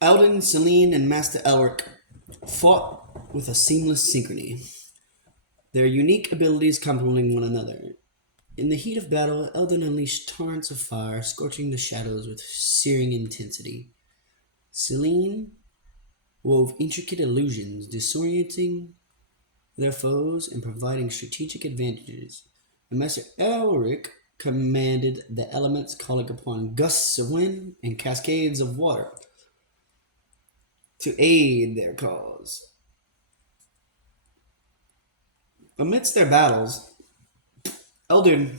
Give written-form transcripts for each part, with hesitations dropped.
Alden, Selene, and Master Elric fought with a seamless synchrony, their unique abilities complementing one another. In the heat of battle, Elden unleashed torrents of fire, scorching the shadows with searing intensity. Selene wove intricate illusions, disorienting their foes and providing strategic advantages. And Master Elric commanded the elements, calling upon gusts of wind and cascades of water to aid their cause. Amidst their battles, Elden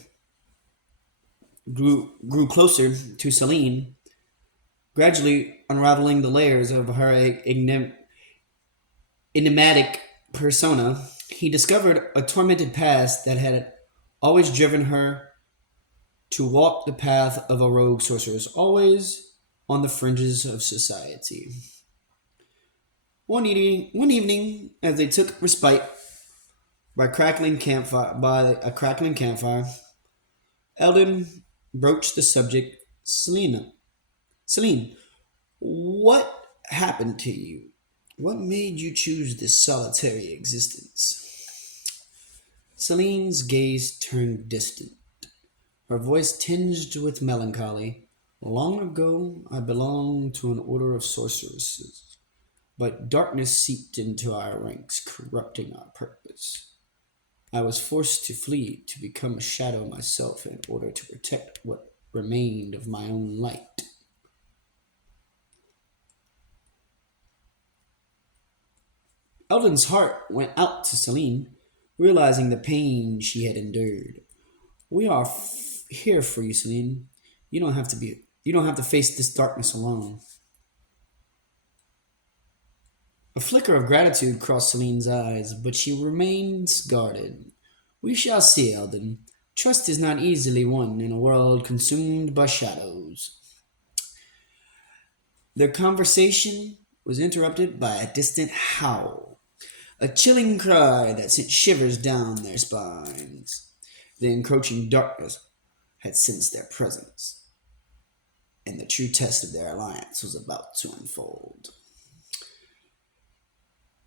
grew closer to Selene, gradually unraveling the layers of her enigmatic persona. He discovered a tormented past that had always driven her to walk the path of a rogue sorceress, always on the fringes of society. One evening, as they took respite by a crackling campfire, Eldon broached the subject. Celine, what happened to you? What made you choose this solitary existence? Celine's gaze turned distant, her voice tinged with melancholy. Long ago, I belonged to an order of sorceresses, but darkness seeped into our ranks, corrupting our purpose. I was forced to flee to become a shadow myself in order to protect what remained of my own light. Eldon's heart went out to Celine, realizing the pain she had endured. We are here for you, Celine. You don't have to face this darkness alone. A flicker of gratitude crossed Celine's eyes, but she remains guarded. We shall see, Eldon. Trust is not easily won in a world consumed by shadows. Their conversation was interrupted by a distant howl, a chilling cry that sent shivers down their spines. The encroaching darkness had sensed their presence, and the true test of their alliance was about to unfold.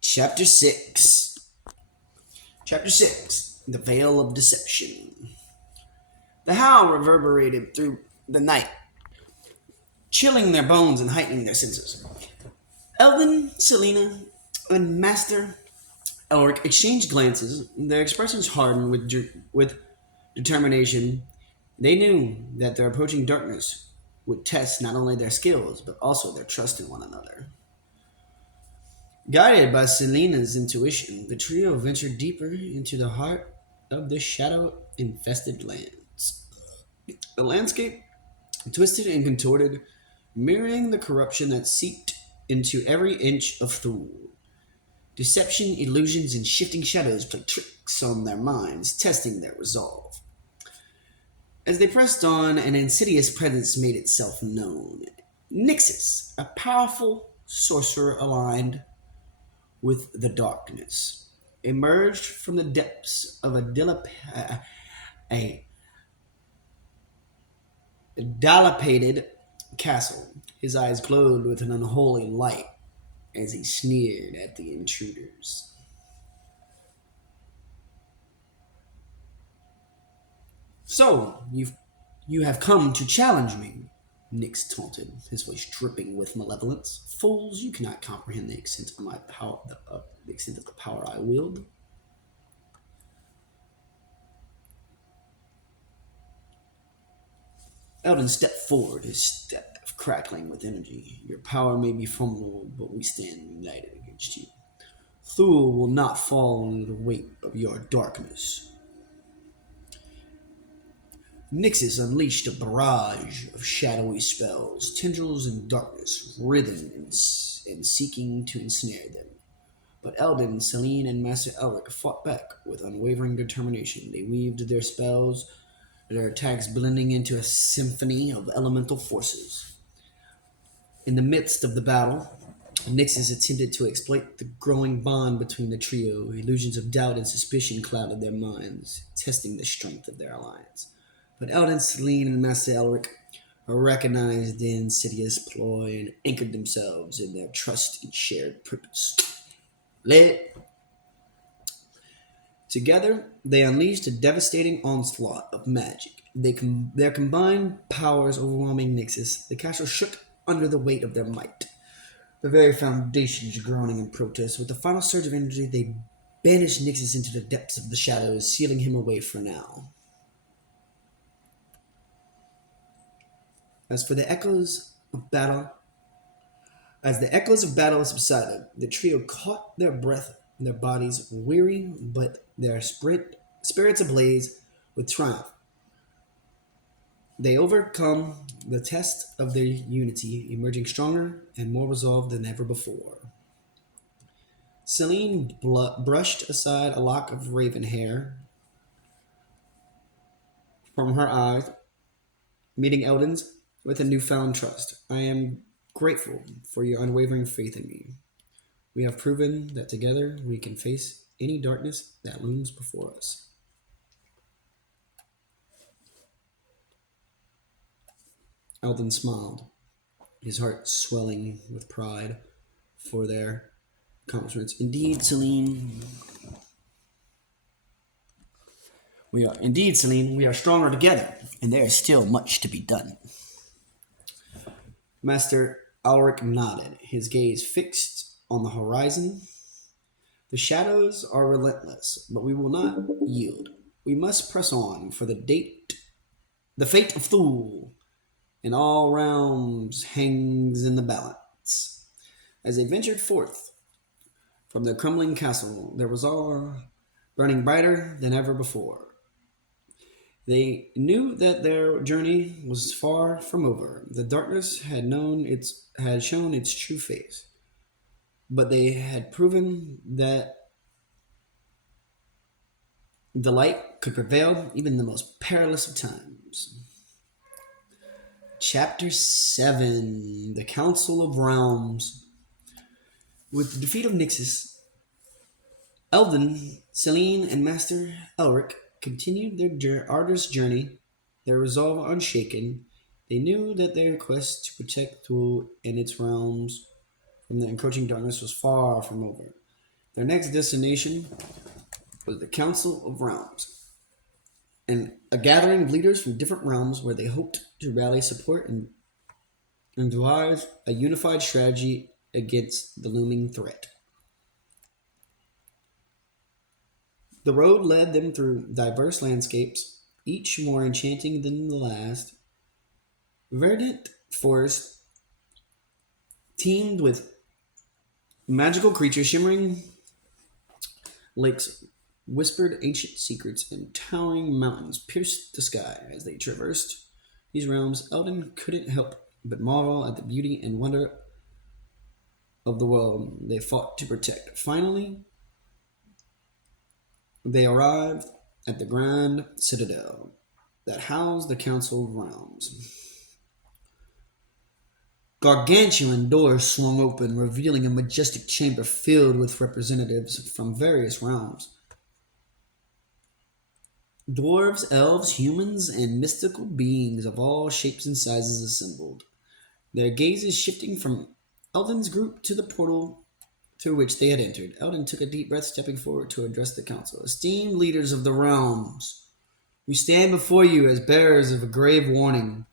Chapter 6. Chapter 6. The Veil of Deception. The howl reverberated through the night, chilling their bones and heightening their senses. Eldon, Selena, and Master Elric exchanged glances. Their expressions hardened with determination. They knew that their approaching darkness would test not only their skills, but also their trust in one another. Guided by Selena's intuition, the trio ventured deeper into the heart of the shadow infested lands. The landscape twisted and contorted, mirroring the corruption that seeped into every inch of Thule. Deception, illusions, and shifting shadows played tricks on their minds, testing their resolve. As they pressed on, an insidious presence made itself known. Nixus, a powerful sorcerer aligned with the darkness, emerged from the depths of a dilapidated castle. His eyes glowed with an unholy light as he sneered at the intruders. So, you have come to challenge me, Nix taunted, his voice dripping with malevolence. Fools, you cannot comprehend the extent of my power, the extent of the power I wield. Eldon stepped forward, his step crackling with energy. Your power may be formidable, but we stand united against you. Thule will not fall under the weight of your darkness. Nixus unleashed a barrage of shadowy spells, tendrils and darkness, writhing and seeking to ensnare them. But Eldon, Selene, and Master Elric fought back with unwavering determination. They weaved their spells, their attacks blending into a symphony of elemental forces. In the midst of the battle, Nixus attempted to exploit the growing bond between the trio. Illusions of doubt and suspicion clouded their minds, testing the strength of their alliance. But Eldon, Selene, and Master Elric recognized the insidious ploy and anchored themselves in their trust and shared purpose. Led Together, they unleashed a devastating onslaught of magic. Their combined powers overwhelming Nixus, the castle shook under the weight of their might. The very foundations groaning in protest. With the final surge of energy, they banished Nixus into the depths of the shadows, sealing him away for now. As for the echoes of battle, as the echoes of battle subsided, the trio caught their breath, their bodies weary, but their spirits ablaze with triumph. They overcome the test of their unity, emerging stronger and more resolved than ever before. Celine brushed aside a lock of raven hair from her eyes, meeting Eldon's with a newfound trust. I am grateful for your unwavering faith in me. We have proven that together we can face any darkness that looms before us. Eldon smiled, his heart swelling with pride for their accomplishments. Celine, we are stronger together, and there is still much to be done. Master Alric nodded, his gaze fixed on the horizon. The shadows are relentless, but we will not yield. We must press on, for the fate of Thule in all realms hangs in the balance. As they ventured forth from the crumbling castle, their resolve burning brighter than ever before. They knew that their journey was far from over. The darkness had shown its true face, but they had proven that the light could prevail even in the most perilous of times. Chapter 7: The Council of Realms. With the defeat of Nixus, Eldon, Celine, and Master Elric continued their arduous journey, their resolve unshaken. They knew that their quest to protect Thule and its realms from the encroaching darkness was far from over. Their next destination was the Council of Realms, and a gathering of leaders from different realms where they hoped to rally support and devise a unified strategy against the looming threat. The road led them through diverse landscapes, each more enchanting than the last. Verdant forest teemed with magical creatures, shimmering lakes whispered ancient secrets, and towering mountains pierced the sky. As they traversed these realms, Eldon couldn't help but marvel at the beauty and wonder of the world they fought to protect. Finally, they arrived at the grand citadel that housed the Council of Realms. Gargantuan doors swung open, revealing a majestic chamber filled with representatives from various realms. Dwarves, elves, humans, and mystical beings of all shapes and sizes assembled, their gazes shifting from Eldon's group to the portal through which they had entered. Eldon took a deep breath, stepping forward to address the council. Esteemed leaders of the realms, we stand before you as bearers of a grave warning.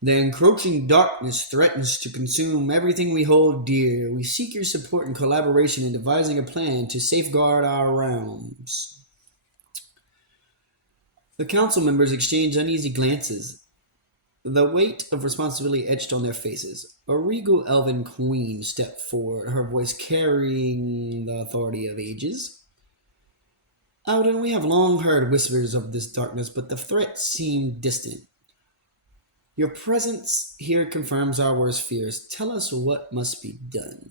The encroaching darkness threatens to consume everything we hold dear. We seek your support and collaboration in devising a plan to safeguard our realms. The council members exchanged uneasy glances, the weight of responsibility etched on their faces. A regal elven queen stepped forward, her voice carrying the authority of ages. Eldon, we have long heard whispers of this darkness, but the threat seemed distant. Your presence here confirms our worst fears. Tell us what must be done.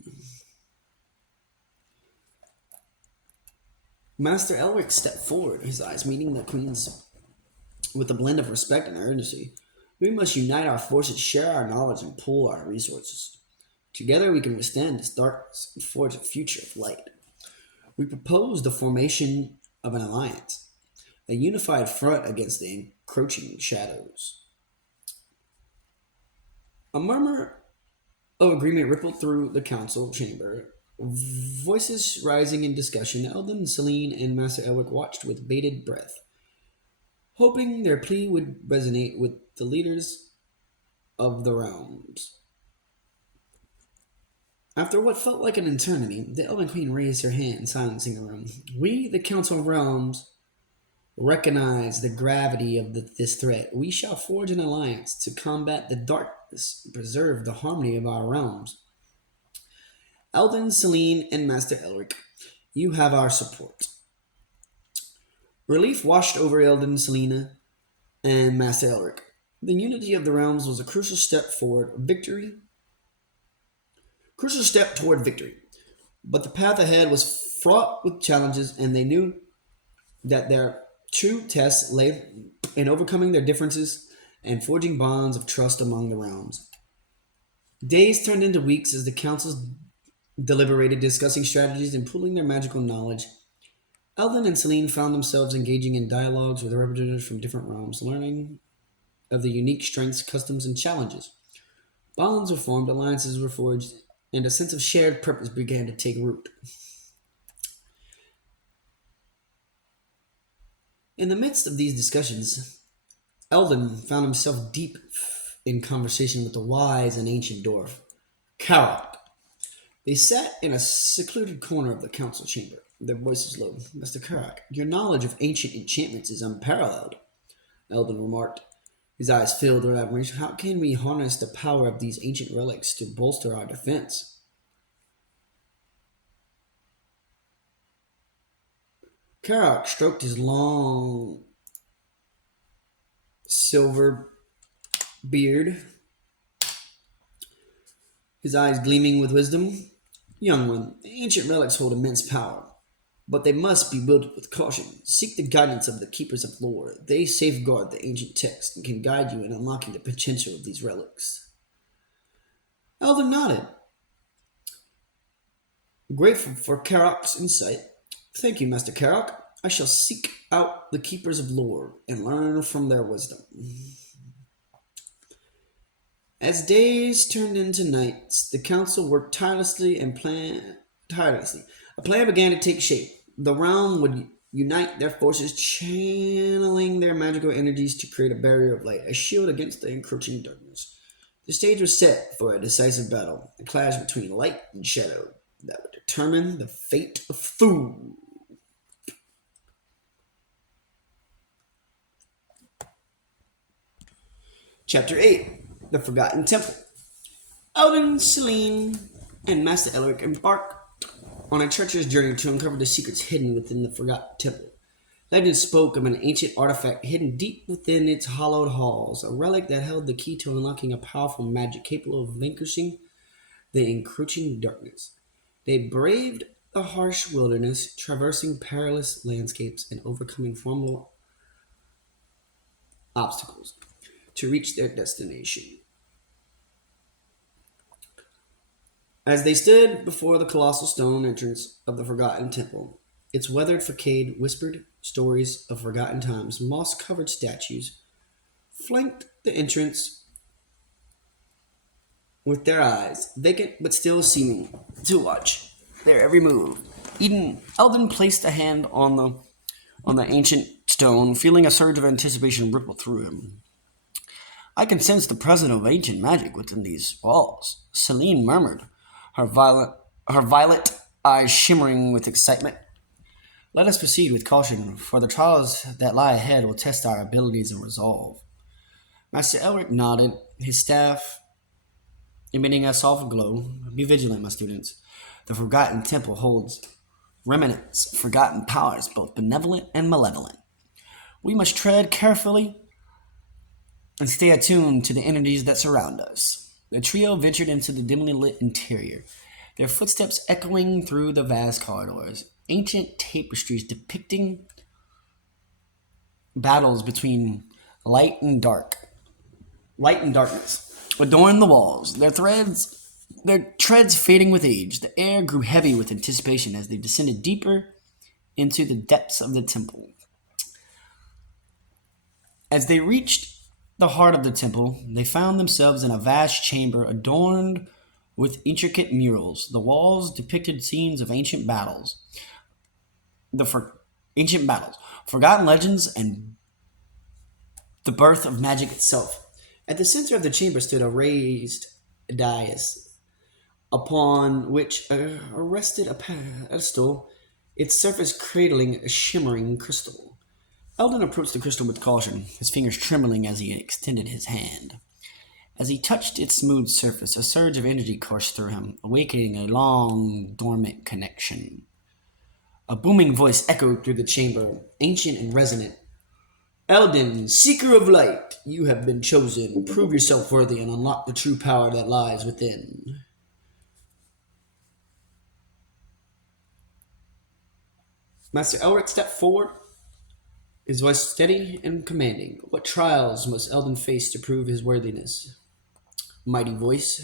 Master Elric stepped forward, his eyes meeting the queen's with a blend of respect and urgency. We must unite our forces, share our knowledge, and pool our resources. Together we can withstand this darkness and forge a future of light. We propose the formation of an alliance, a unified front against the encroaching shadows. A murmur of agreement rippled through the council chamber. Voices rising in discussion, Eldon, Celine, and Master Elric watched with bated breath, hoping their plea would resonate with the leaders of the realms. After what felt like an eternity, the Elven Queen raised her hand, silencing the room. We, the Council of Realms, recognize the gravity of this threat. We shall forge an alliance to combat the darkness and preserve the harmony of our realms. Eldon, Celine, and Master Elric, you have our support. Relief washed over Eldon, Selena, and Master Elric. The unity of the realms was a crucial step toward victory. But the path ahead was fraught with challenges, and they knew that their true test lay in overcoming their differences and forging bonds of trust among the realms. Days turned into weeks as the councils deliberated, discussing strategies and pooling their magical knowledge. Eldon and Celine found themselves engaging in dialogues with representatives from different realms, learning of the unique strengths, customs, and challenges. Bonds were formed, alliances were forged, and a sense of shared purpose began to take root. In the midst of these discussions, Eldon found himself deep in conversation with the wise and ancient dwarf, Karok. They sat in a secluded corner of the council chamber, their voices low. Mr. Karok, your knowledge of ancient enchantments is unparalleled, Eldon remarked, his eyes filled with admiration. How can we harness the power of these ancient relics to bolster our defense? Karok stroked his long silver beard, his eyes gleaming with wisdom. Young one, ancient relics hold immense power, but they must be wielded with caution. Seek the guidance of the keepers of lore. They safeguard the ancient text and can guide you in unlocking the potential of these relics. Eldon nodded, grateful for Karok's insight. Thank you, Master Karok. I shall seek out the keepers of lore and learn from their wisdom. As days turned into nights, the council worked tirelessly. A plan began to take shape. The realm would unite their forces, channeling their magical energies to create a barrier of light, a shield against the encroaching darkness. The stage was set for a decisive battle, a clash between light and shadow that would determine the fate of Thule. Chapter 8, The Forgotten Temple. Eldon, Celine, and Master Elric embarked on a treacherous journey to uncover the secrets hidden within the Forgotten Temple. Legend spoke of an ancient artifact hidden deep within its hollowed halls, a relic that held the key to unlocking a powerful magic capable of vanquishing the encroaching darkness. They braved the harsh wilderness, traversing perilous landscapes and overcoming formidable obstacles to reach their destination. As they stood before the colossal stone entrance of the Forgotten Temple, its weathered facade whispered stories of forgotten times. Moss-covered statues flanked the entrance with their eyes, vacant but still seeming to watch their every move. Eldon placed a hand on the ancient stone, feeling a surge of anticipation ripple through him. I can sense the presence of ancient magic within these walls, Celine murmured, her violet eyes shimmering with excitement. Let us proceed with caution, for the trials that lie ahead will test our abilities and resolve. Master Elric nodded, his staff emitting a soft glow. Be vigilant, my students. The Forgotten Temple holds remnants of forgotten powers, both benevolent and malevolent. We must tread carefully and stay attuned to the energies that surround us. The trio ventured into the dimly lit interior, their footsteps echoing through the vast corridors. Ancient tapestries depicting battles between light and darkness adorned the walls, their treads fading with age. The air grew heavy with anticipation as they descended deeper into the depths of the temple. As they reached the heart of the temple, they found themselves in a vast chamber adorned with intricate murals. The walls depicted scenes of the for- ancient battles, forgotten legends, and the birth of magic itself. At the center of the chamber stood a raised dais, upon which rested a pedestal, its surface cradling a shimmering crystal. Eldon approached the crystal with caution, his fingers trembling as he extended his hand. As he touched its smooth surface, a surge of energy coursed through him, awakening a long dormant connection. A booming voice echoed through the chamber, ancient and resonant. Eldon, seeker of light, you have been chosen. Prove yourself worthy and unlock the true power that lies within. Master Elric stepped forward, his voice steady and commanding. What trials must Eldon face to prove his worthiness? Mighty voice.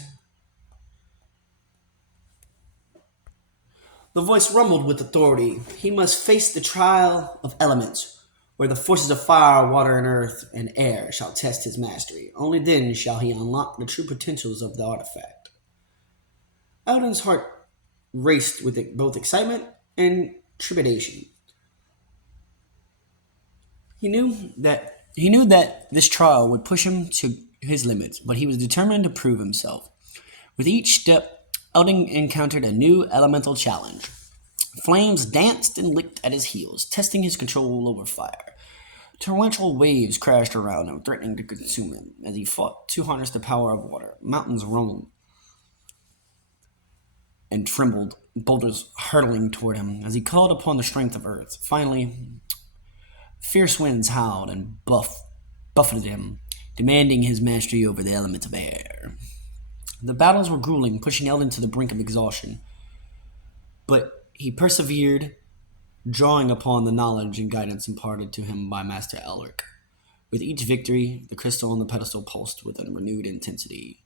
The voice rumbled with authority. He must face the trial of elements, where the forces of fire, water, and earth and air shall test his mastery. Only then shall he unlock the true potentials of the artifact. Eldon's heart raced with both excitement and trepidation. He knew that this trial would push him to his limits, but he was determined to prove himself. With each step, Eldon encountered a new elemental challenge. Flames danced and licked at his heels, testing his control over fire. Torrential waves crashed around him, threatening to consume him as he fought to harness the power of water. Mountains roamed and trembled, boulders hurtling toward him as he called upon the strength of earth. Finally, fierce winds howled and buffeted him, demanding his mastery over the element of air. The battles were grueling, pushing Eldon to the brink of exhaustion, but he persevered, drawing upon the knowledge and guidance imparted to him by Master Elric. With each victory, the crystal on the pedestal pulsed with a renewed intensity.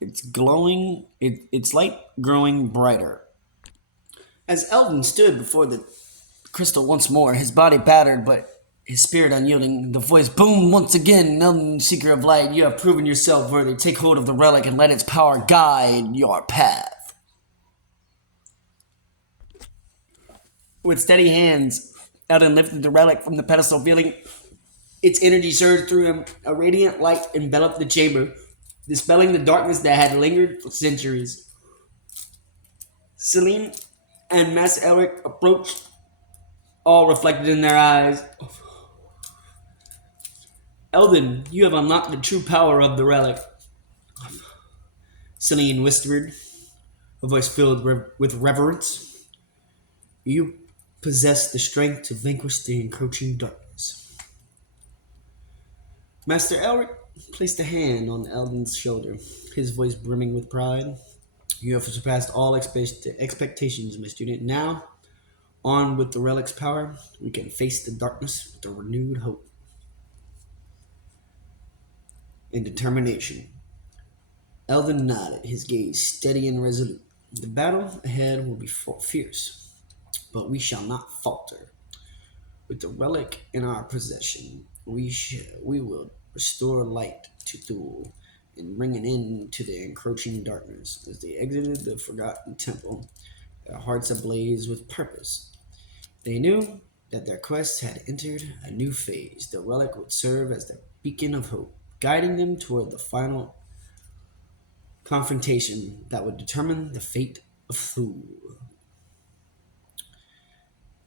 Its light growing brighter. As Eldon stood before the crystal once more, his body battered but his spirit unyielding, the voice boomed once again. Eldon, seeker of light, you have proven yourself worthy. Take hold of the relic and let its power guide your path. With steady hands, Eldon lifted the relic from the pedestal, feeling its energy surge through him. A radiant light enveloped the chamber, dispelling the darkness that had lingered for centuries. Celine and Master Elric approached, all reflected in their eyes. Eldon, you have unlocked the true power of the relic, Celine whispered, her voice filled with reverence. You possess the strength to vanquish the encroaching darkness. Master Elric placed a hand on Eldon's shoulder, his voice brimming with pride. You have surpassed all expectations, my student. Now, armed with the relic's power, we can face the darkness with a renewed hope and determination. Eldon nodded, his gaze steady and resolute. The battle ahead will be fierce, but we shall not falter. With the relic in our possession, we will restore light to Thule and bring an end to the encroaching darkness. As they exited the forgotten temple, their hearts ablaze with purpose. They knew that their quest had entered a new phase. The relic would serve as the beacon of hope, guiding them toward the final confrontation that would determine the fate of Thule.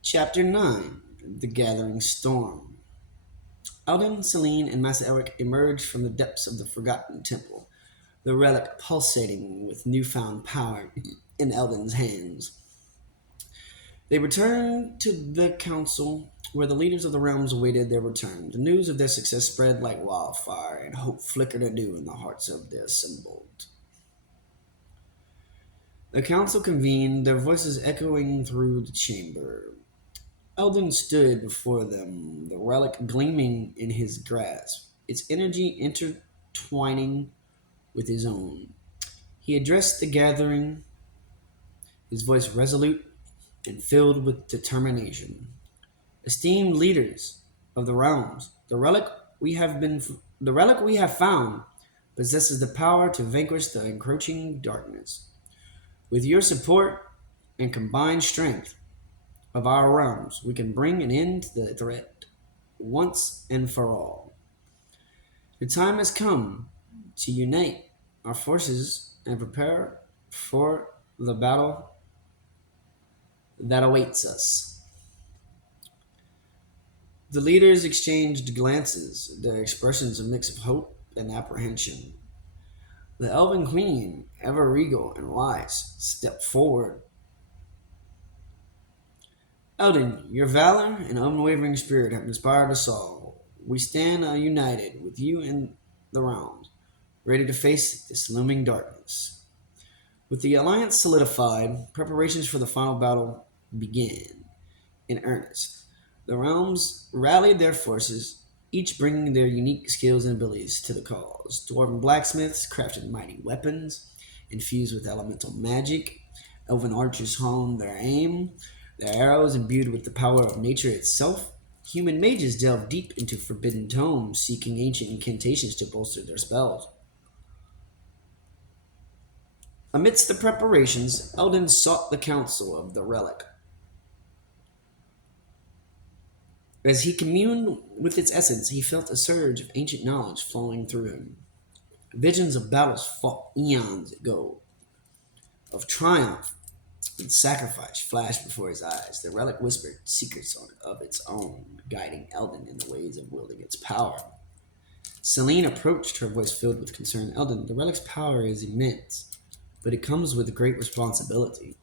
Chapter 9: The Gathering Storm. Eldon, Celine, and Master Elric emerged from the depths of the forgotten temple, the relic pulsating with newfound power in Eldon's hands. They returned to the council, where the leaders of the realms awaited their return. The news of their success spread like wildfire, and hope flickered anew in the hearts of the assembled. The council convened, their voices echoing through the chamber. Eldon stood before them, the relic gleaming in his grasp, its energy intertwining with his own. He addressed the gathering, his voice resolute and filled with determination. Esteemed leaders of the realms, the relic the relic we have found possesses the power to vanquish the encroaching darkness. With your support and combined strength of our realms, we can bring an end to the threat once and for all. The time has come to unite our forces and prepare for the battle that awaits us. The leaders exchanged glances, their expressions a mix of hope and apprehension. The Elven Queen, ever regal and wise, stepped forward. Eldon, your valor and unwavering spirit have inspired us all. We stand united with you in the realms, ready to face this looming darkness. With the alliance solidified, preparations for the final battle began in earnest. The realms rallied their forces, each bringing their unique skills and abilities to the cause. Dwarven blacksmiths crafted mighty weapons, infused with elemental magic. Elven archers honed their aim, their arrows imbued with the power of nature itself. Human mages delved deep into forbidden tomes, seeking ancient incantations to bolster their spells. Amidst the preparations, Eldon sought the counsel of the relic. As he communed with its essence, he felt a surge of ancient knowledge flowing through him. Visions of battles fought eons ago, of triumph and sacrifice flashed before his eyes. The relic whispered secrets of its own, guiding Eldon in the ways of wielding its power. Celine approached, her voice filled with concern. Eldon, the relic's power is immense, but it comes with great responsibility.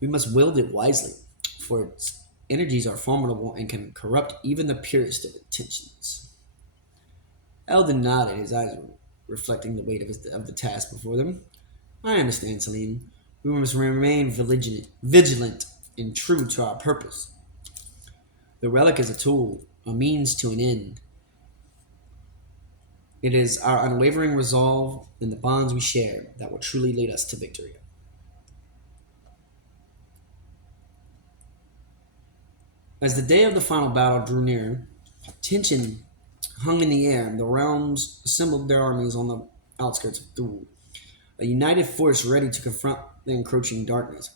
We must wield it wisely, for its energies are formidable and can corrupt even the purest of intentions. Eldon nodded, his eyes reflecting the weight of the task before them. I understand, Celine. We must remain vigilant and true to our purpose. The relic is a tool, a means to an end. It is our unwavering resolve and the bonds we share that will truly lead us to victory. As the day of the final battle drew near, tension hung in the air, and the realms assembled their armies on the outskirts of Thule, a united force ready to confront the encroaching darkness.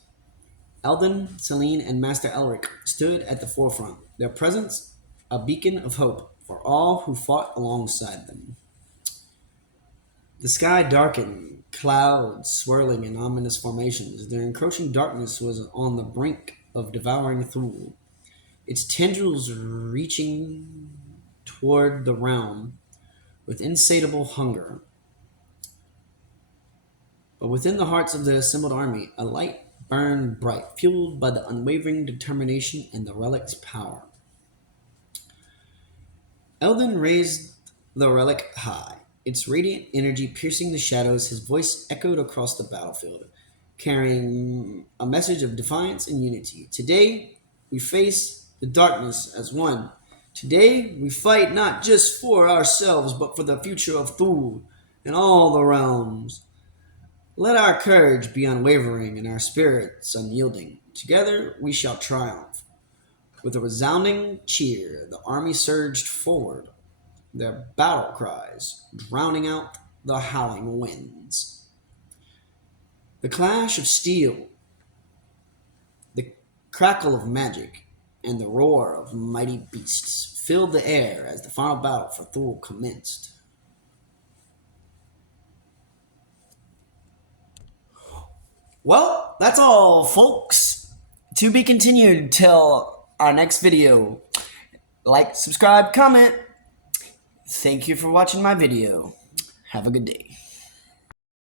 Eldon, Celine, and Master Elric stood at the forefront, their presence a beacon of hope for all who fought alongside them. The sky darkened, clouds swirling in ominous formations. The encroaching darkness was on the brink of devouring Thule, its tendrils reaching toward the realm with insatiable hunger. But within the hearts of the assembled army, a light burned bright, fueled by the unwavering determination and the relic's power. Eldon raised the relic high, its radiant energy piercing the shadows. His voice echoed across the battlefield, carrying a message of defiance and unity. Today, we face the darkness as one. Today, we fight not just for ourselves, but for the future of Thule and all the realms. Let our courage be unwavering and our spirits unyielding. Together, we shall triumph. With a resounding cheer, the army surged forward, their battle cries drowning out the howling winds. The clash of steel, the crackle of magic, and the roar of mighty beasts filled the air as the final battle for Thule commenced. Well, that's all, folks. To be continued till our next video. Like, subscribe, comment. Thank you for watching my video. Have a good day.